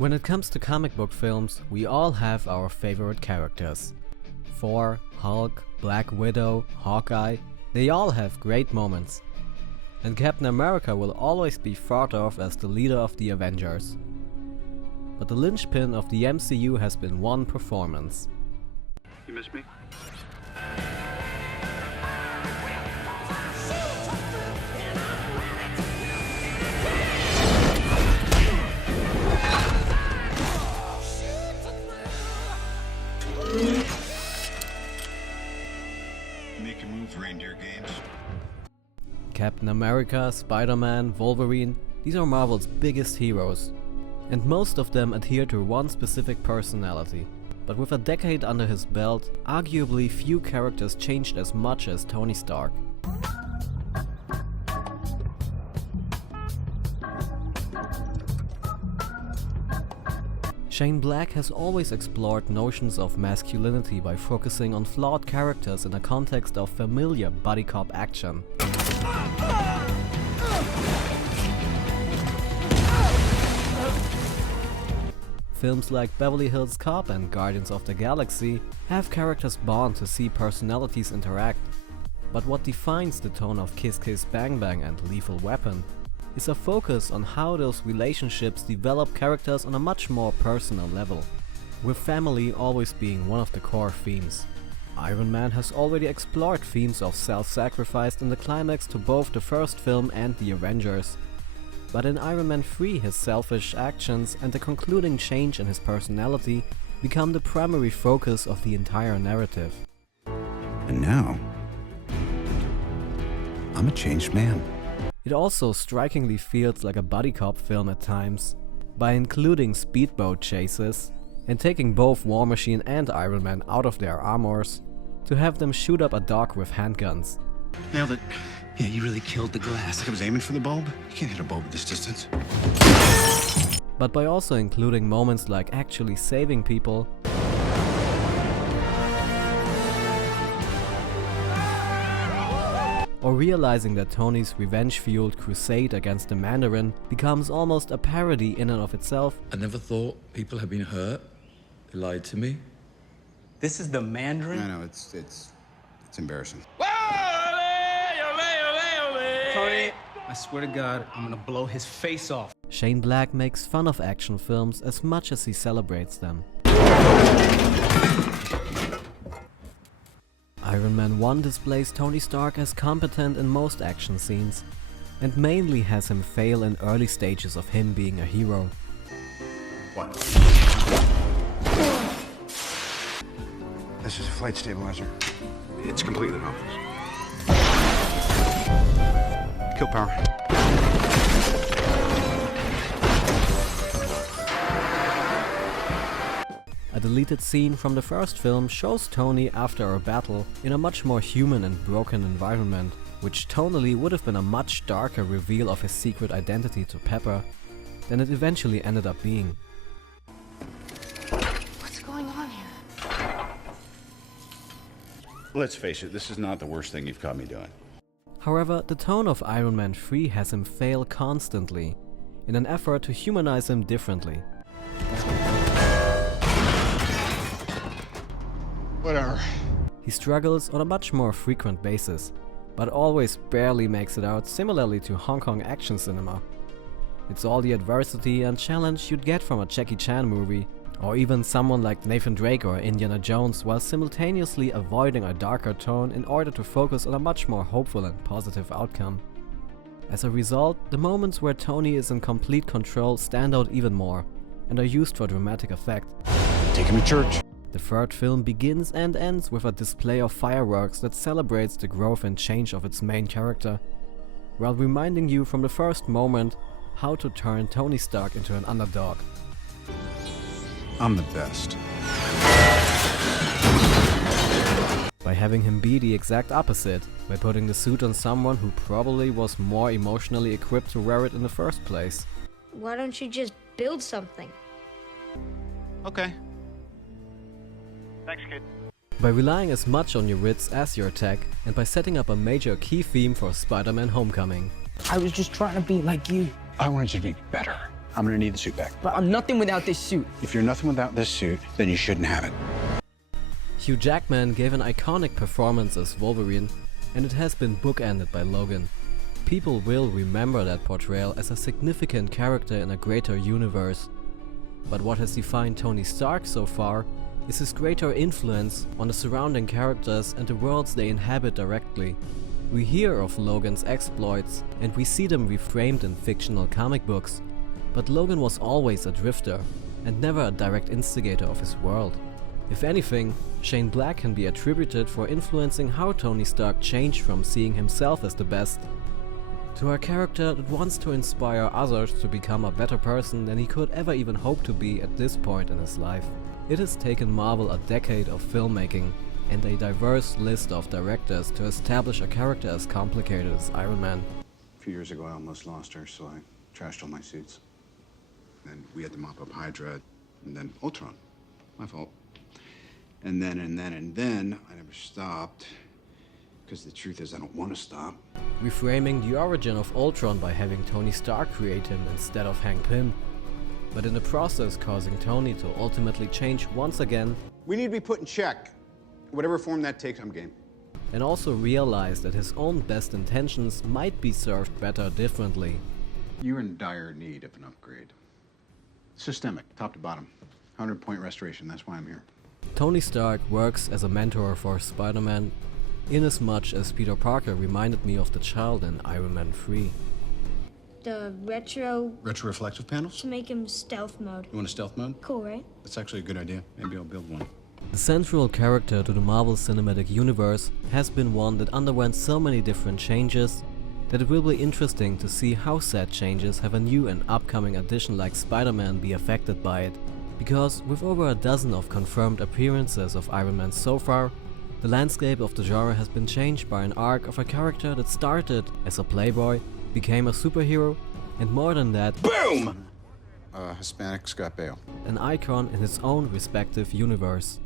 When it comes to comic book films, we all have our favorite characters. Thor, Hulk, Black Widow, Hawkeye, they all have great moments. And Captain America will always be thought of as the leader of the Avengers. But the linchpin of the MCU has been one performance. You miss me? Make your moves, reindeer games. Captain America, Spider-Man, Wolverine, these are Marvel's biggest heroes. And most of them adhere to one specific personality. But with a decade under his belt, arguably few characters changed as much as Tony Stark. Shane Black has always explored notions of masculinity by focusing on flawed characters in a context of familiar buddy cop action. Films like Beverly Hills Cop and Guardians of the Galaxy have characters bond to see personalities interact. But what defines the tone of Kiss Kiss Bang Bang and Lethal Weapon is a focus on how those relationships develop characters on a much more personal level, with family always being one of the core themes. Iron Man has already explored themes of self-sacrifice in the climax to both the first film and the Avengers. But in Iron Man 3, his selfish actions and the concluding change in his personality become the primary focus of the entire narrative. And now, I'm a changed man. It also strikingly feels like a buddy cop film at times, by including speedboat chases and taking both War Machine and Iron Man out of their armors to have them shoot up a dog with handguns. Nailed it. Yeah, you really killed the glass. Like I was aiming for the bulb. You can't hit a bulb at this distance. But by also including moments like actually saving people, or realizing that Tony's revenge-fueled crusade against the Mandarin becomes almost a parody in and of itself. I never thought people had been hurt. They lied to me. This is the Mandarin? I know, it's embarrassing. Tony, I swear to God, I'm gonna blow his face off. Shane Black makes fun of action films as much as he celebrates them. Iron Man 1 displays Tony Stark as competent in most action scenes, and mainly has him fail in early stages of him being a hero. What? This is a flight stabilizer. It's completely harmless. Kill power. A deleted scene from the first film shows Tony after a battle in a much more human and broken environment, which tonally would have been a much darker reveal of his secret identity to Pepper than it eventually ended up being. What's going on here? Let's face it, this is not the worst thing you've caught me doing. However, the tone of Iron Man 3 has him fail constantly, in an effort to humanize him differently. Whatever. He struggles on a much more frequent basis, but always barely makes it out, similarly to Hong Kong action cinema. It's all the adversity and challenge you'd get from a Jackie Chan movie, or even someone like Nathan Drake or Indiana Jones, while simultaneously avoiding a darker tone in order to focus on a much more hopeful and positive outcome. As a result, the moments where Tony is in complete control stand out even more, and are used for dramatic effect. Take him to church. The third film begins and ends with a display of fireworks that celebrates the growth and change of its main character, while reminding you from the first moment how to turn Tony Stark into an underdog. I'm the best. By having him be the exact opposite, by putting the suit on someone who probably was more emotionally equipped to wear it in the first place. Why don't you just build something? Okay. Thanks, kid. By relying as much on your wits as your tech, and by setting up a major key theme for Spider-Man Homecoming. I was just trying to be like you. I wanted you to be better. I'm gonna need the suit back. But I'm nothing without this suit. If you're nothing without this suit, then you shouldn't have it. Hugh Jackman gave an iconic performance as Wolverine, and it has been bookended by Logan. People will remember that portrayal as a significant character in a greater universe. But what has defined Tony Stark so far is his greater influence on the surrounding characters and the worlds they inhabit directly. We hear of Logan's exploits and we see them reframed in fictional comic books, but Logan was always a drifter and never a direct instigator of his world. If anything, Shane Black can be attributed for influencing how Tony Stark changed from seeing himself as the best to a character that wants to inspire others to become a better person than he could ever even hope to be at this point in his life. It has taken Marvel a decade of filmmaking and a diverse list of directors to establish a character as complicated as Iron Man. A few years ago, I almost lost her, so I trashed all my suits. Then we had to mop up Hydra, and then Ultron. My fault. And then, I never stopped. Because the truth is, I don't want to stop. Reframing the origin of Ultron by having Tony Stark create him instead of Hank Pym, but in the process causing Tony to ultimately change once again, We need to be put in check. Whatever form that takes, I'm game. and also realize that his own best intentions might be served better differently. You're in dire need of an upgrade. Systemic, top to bottom. 100-point restoration, that's why I'm here. Tony Stark works as a mentor for Spider-Man, inasmuch as Peter Parker reminded me of the child in Iron Man 3. The retro Retroreflective panels? to make him stealth mode. You want a stealth mode? Cool, right? That's actually a good idea. Maybe I'll build one. The central character to the Marvel Cinematic Universe has been one that underwent so many different changes that it will be interesting to see how said changes have a new and upcoming addition like Spider-Man be affected by it. Because with over a dozen of confirmed appearances of Iron Man so far, the landscape of the genre has been changed by an arc of a character that started as a playboy, became a superhero, and more than that, Boom! Hispanic Scott Bale. an icon in his own respective universe.